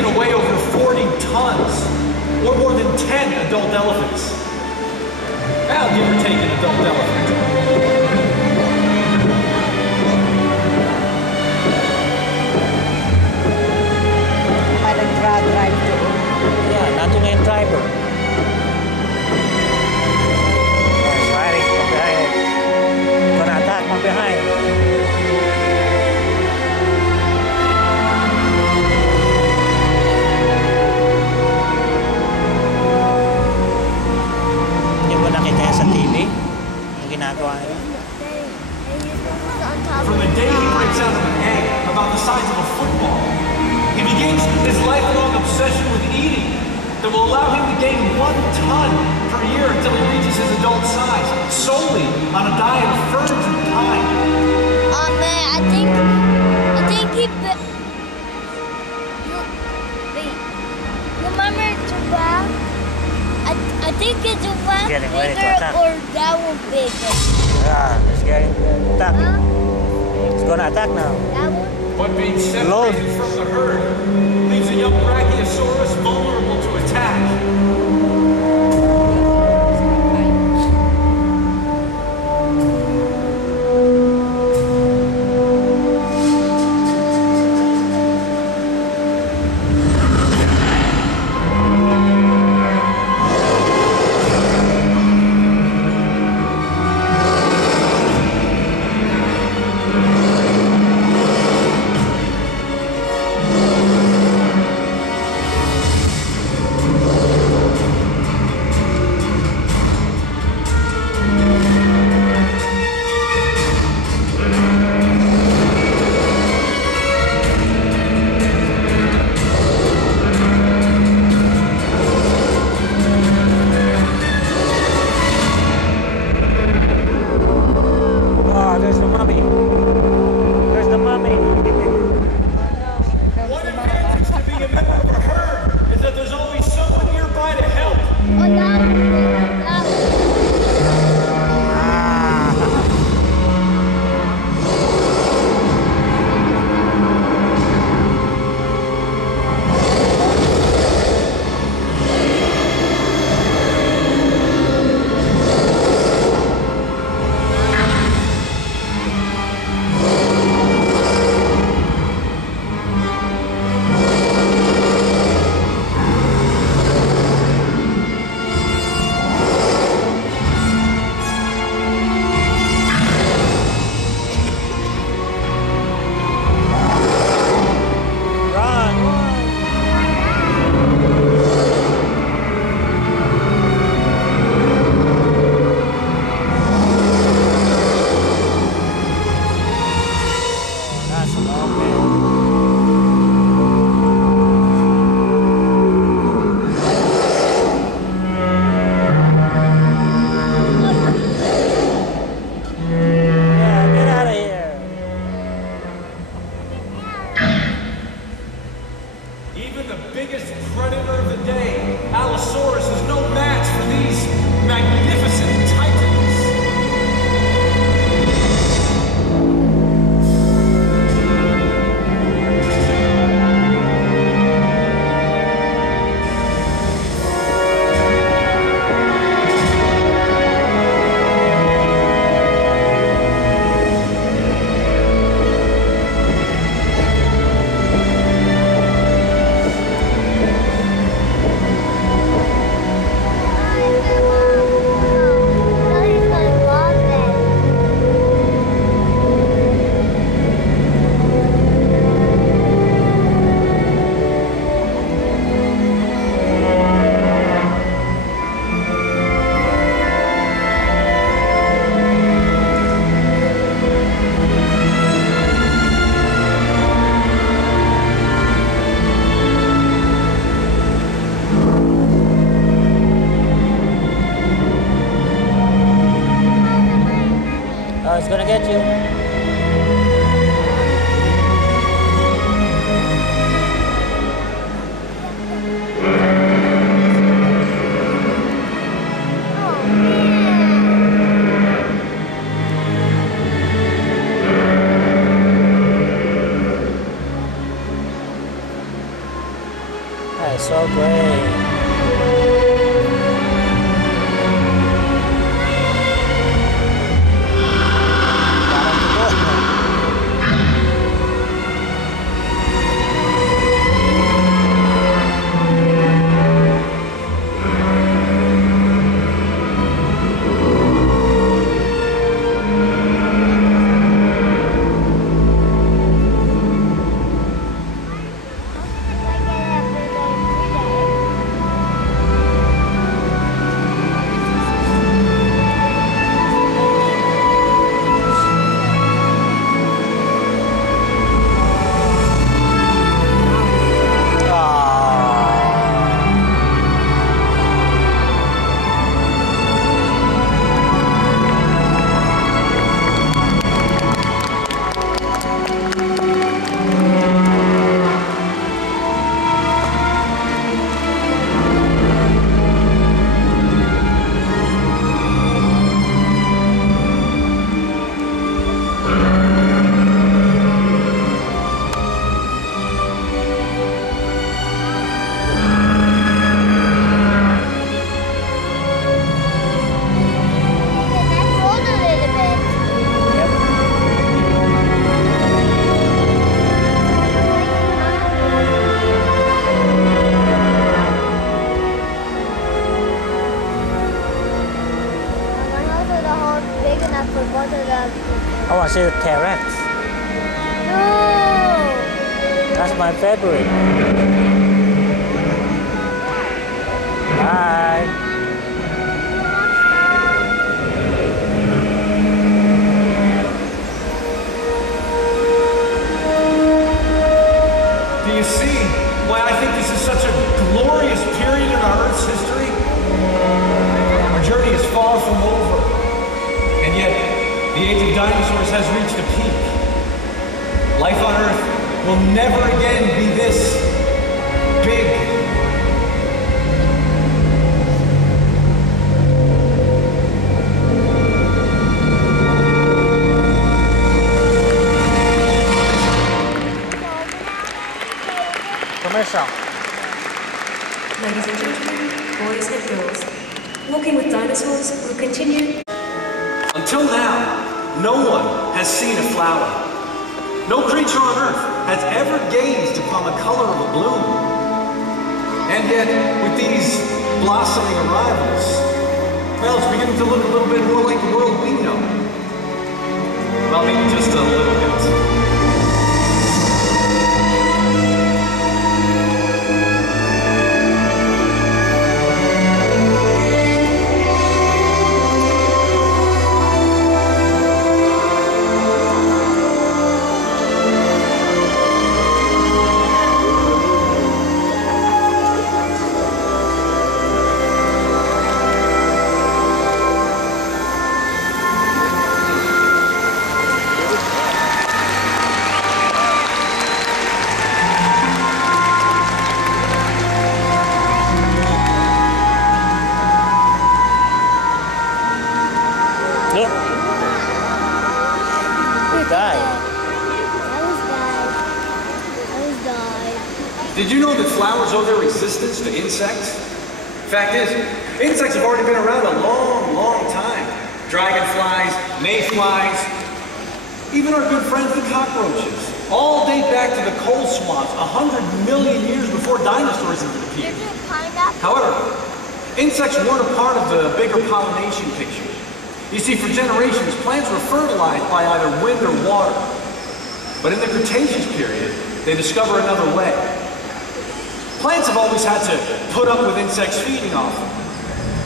taken away over 40 tons, or more than 10 adult elephants. I'll give or take an adult elephant. Drive to. Yeah, not to name driver. He's riding from behind. Gonna attack from behind. Hindi mo nakita yan sa TV? Ang ginagawa niya? From the day he breaks out of an egg about the size of a football, he begins his lifelong obsession with eating that will allow him to gain 1 ton per year until he reaches his adult size, solely on a diet of ferns and thyme. Man, I think he wait. You remember giraffe? I think it's giraffe bigger or that one bigger. Yeah, it's getting attacking. Huh? It's gonna attack now. That one? But being separated from the herd leaves a young Brachiosaurus vulnerable to attack. It's gonna get you. so great. I want to see the T-Rex. No. That's my favorite. Bye. Do you see why I think this is such a glorious period in our Earth's history? Our journey is far from over, and yet the age of dinosaurs has reached a peak. Life on Earth will never again be this big. Commercial. Ladies and gentlemen, boys and girls, Walking with Dinosaurs will continue. Until now, no one has seen a flower. No creature on Earth has ever gazed upon the color of a bloom. And yet, with these blossoming arrivals, well, it's beginning to look a little bit more like the world we know. Well, maybe just a little bit. Did you know that flowers owe their existence to insects? Fact is, insects have already been around a long, long time. Dragonflies, mayflies, even our good friends the cockroaches, all date back to the coal swamps 100 million years before dinosaurs even appeared. However, insects weren't a part of the bigger pollination picture. You see, for generations, plants were fertilized by either wind or water. But in the Cretaceous period, they discover another way. Plants have always had to put up with insects feeding off them.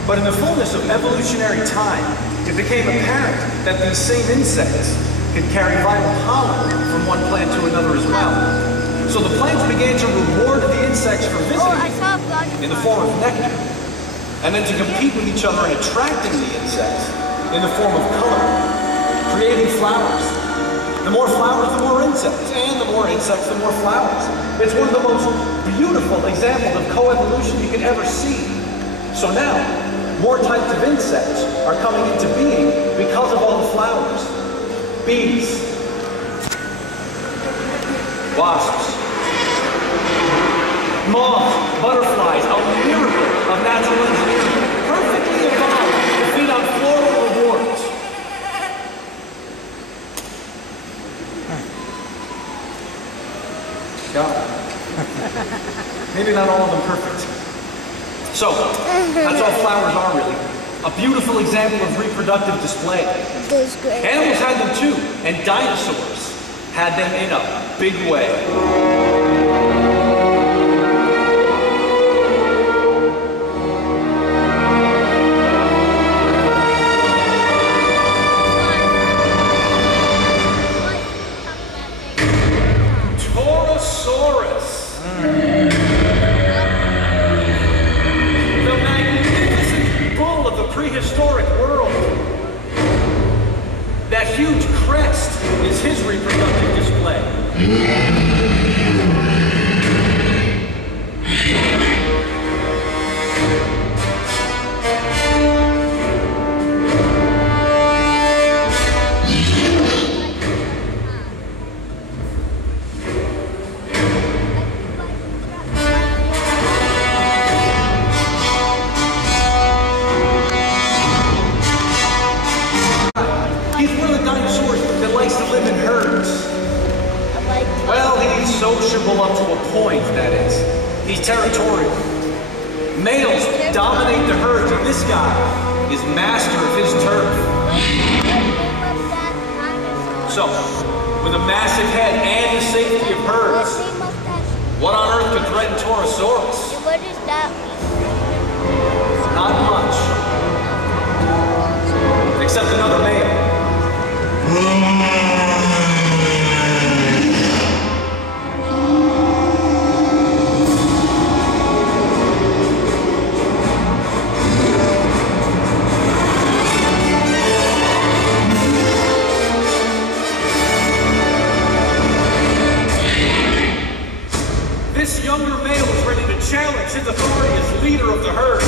But in the fullness of evolutionary time, it became apparent that these same insects could carry vital pollen from one plant to another as well. So the plants began to reward the insects for visiting in the form of nectar, and then to compete with each other in attracting the insects in the form of color, creating flowers. The more flowers, the more insects, and the more insects, the more flowers. It's one of the most beautiful examples of coevolution you could ever see. So now, more types of insects are coming into being because of all the flowers. Bees, wasps, moths, butterflies, Maybe not all of them perfect. So, that's all flowers are really. A beautiful example of reproductive display. That's great. Animals had them too, and dinosaurs had them in a big way. Prehistoric world. That huge crest is his reproductive display. He's one of the dinosaurs that likes to live in herds. Well, he's sociable up to a point, that is. He's territorial. Males dominate the herds, and this guy is master of his turf. So, with a massive head and the safety of herds, what on earth could threaten Torosaurus? What is that? Not much. Except another male. This younger male is ready to challenge his authority as leader of the herd.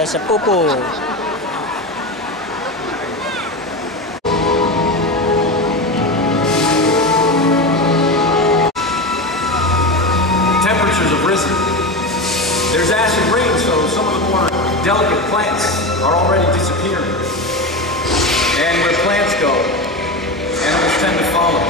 Para sa pupo. Temperatures have risen. There's acid rain, so some of the more delicate plants are already disappearing. And where plants go, animals tend to follow.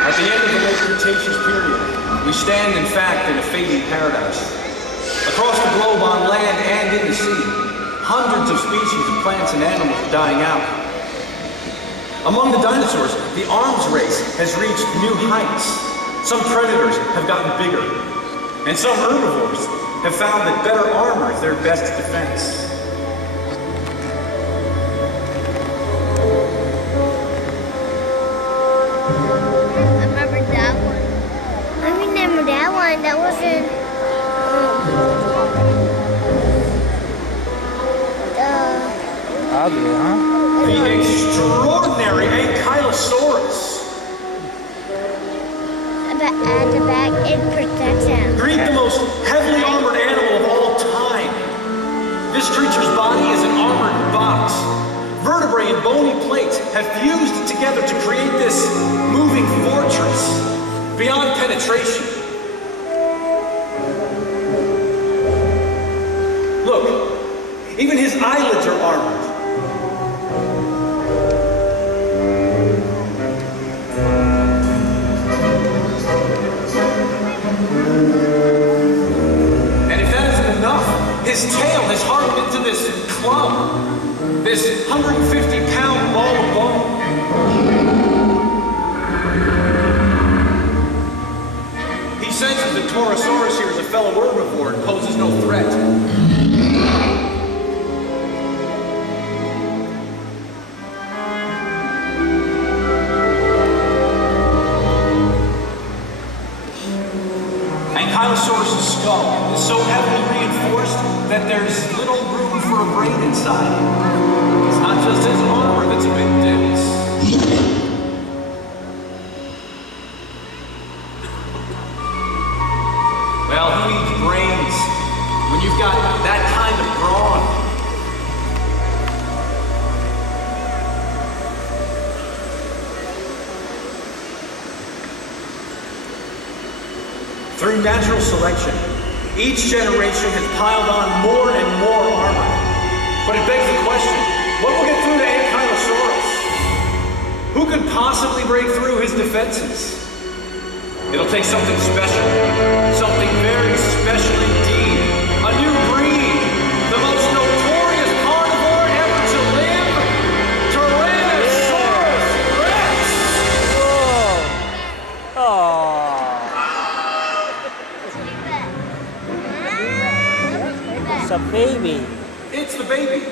At the end of the late Cretaceous period, we stand, in fact, in a fading paradise. Across the globe, on land and in the sea, hundreds of species of plants and animals are dying out. Among the dinosaurs, the arms race has reached new heights. Some predators have gotten bigger, and some herbivores have found that better armor is their best defense. That was in Ugly, huh? The extraordinary Ankylosaurus. at the back, it protects him. Greet the most heavily armored animal of all time. This creature's body is an armored box. Vertebrae and bony plates have fused together to create this moving fortress beyond penetration. Look, even his eyelids are armored. And if that isn't enough, his tail has hardened into this club, this 150-pound ball of bone. He senses that Torosaurus here is a fellow herbivore and poses no threat. Ankylosaurus' skull is so heavily reinforced that there's little room for a brain inside. It's not just his armor that's a bit dense. Well, who needs brains when you've got that kind of brawn? Through natural selection, each generation has piled on more and more armor. But it begs the question, what will get through to Ankylosaurus? Who could possibly break through his defenses? It'll take something special, something very special indeed. A new breed, the most notorious carnivore ever to live, Tyrannosaurus Rex! Whoa! Oh. It's a baby. It's the baby.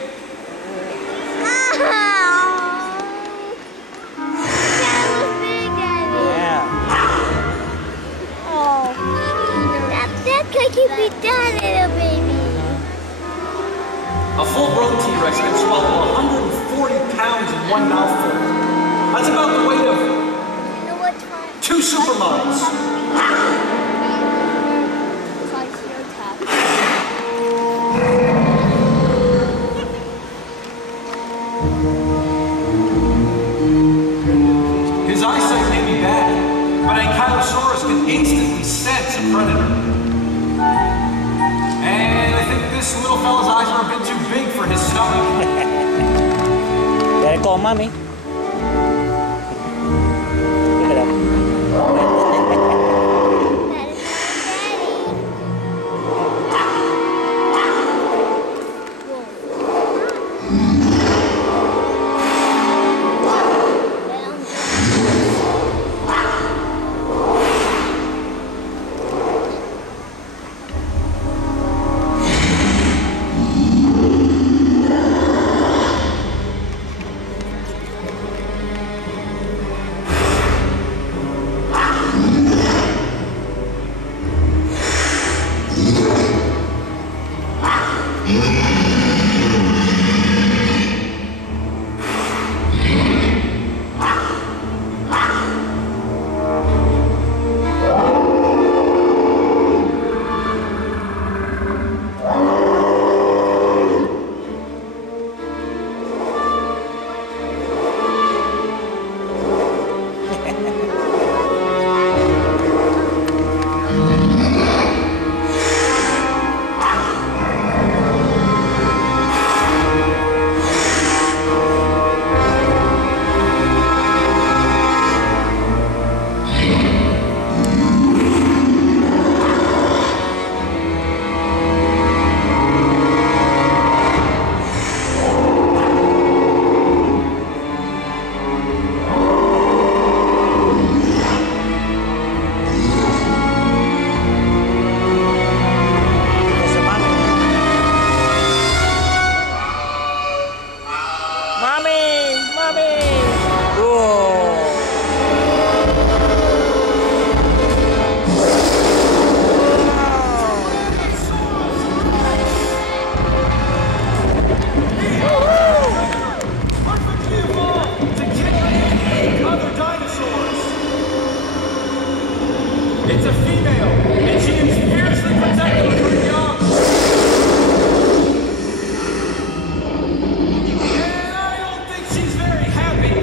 Little baby. A full-grown T-Rex can swallow 140 pounds in one mouthful. That's about the weight of You know what's fun? 2 supermodels. His eyesight may be bad, but Ankylosaurus can instantly sense a predator. And I think this little fella's eyes are a bit too big for his stomach. Gotta call mommy. Look it up. Mommy! Mommy! Whoa! Perfectly evolved to kill any other dinosaurs. It's a female, and she is fiercely protective of her young. And I don't think she's very happy.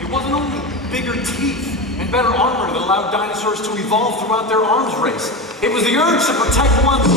It wasn't only bigger teeth and better armor that allowed dinosaurs to evolve throughout their arms race. It was the urge to protect one's